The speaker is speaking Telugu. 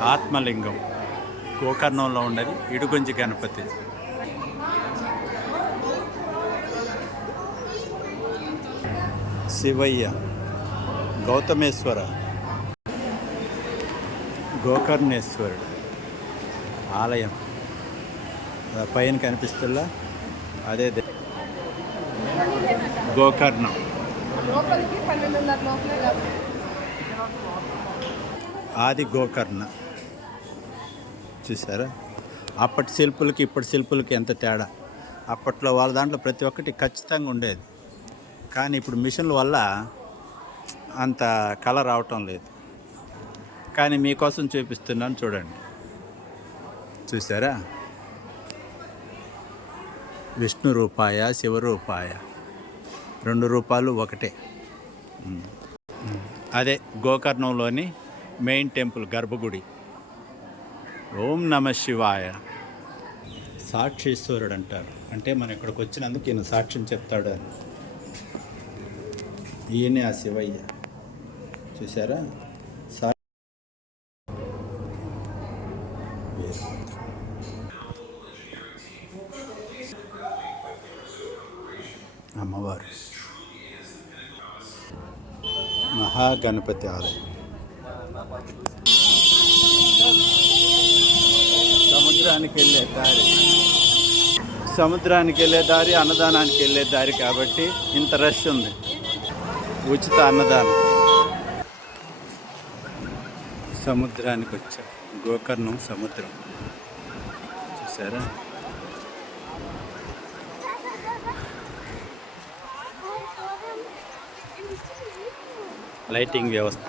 ఆత్మలింగం. గోకర్ణంలో ఉన్నది ఇడుగుంజి గణపతి. శివయ్య గౌతమేశ్వర గోకర్ణేశ్వరుడు ఆలయం. పైన కనిపిస్తుందా అదే గోకర్ణం. ఆది గోకర్ణ. చూసారా? అప్పటి శిల్పులకి ఇప్పటి శిల్పులకి ఎంత తేడా? అప్పట్లో వాళ్ళ దాంట్లో ప్రతి ఒక్కటి ఖచ్చితంగా ఉండేది. కానీ ఇప్పుడు మిషన్ల వల్ల అంత కలర్ రావటం లేదు. కానీ మీకోసం చూపిస్తున్నాను చూడండి. చూసారా? విష్ణు రూపాయ శివరూపాయ రెండు రూపాయలు ఒకటే. అదే గోకర్ణంలోని మెయిన్ టెంపుల్ గర్భగుడి. ఓం నమ శివాయ. సాక్షీశ్వరుడు అంటారు అంటే మనం ఇక్కడికి వచ్చినందుకు ఈయన సాక్ష్యం చెప్తాడు అని. ఈయనే ఆ శివయ్య. చూసారా సా అమ్మవారు. మహాగణపతి ఆలయం. అన్నదానానికి వెళ్ళే దారి. సముద్రానికి వెళ్ళే దారి అన్నదానానికి వెళ్ళే దారి కాబట్టి ఇంత రష్ ఉంది. ఉచిత అన్నదానం. సముద్రానికి వచ్చా గోకర్ణం సముద్రం. చూసారా? లైటింగ్ వ్యవస్థ.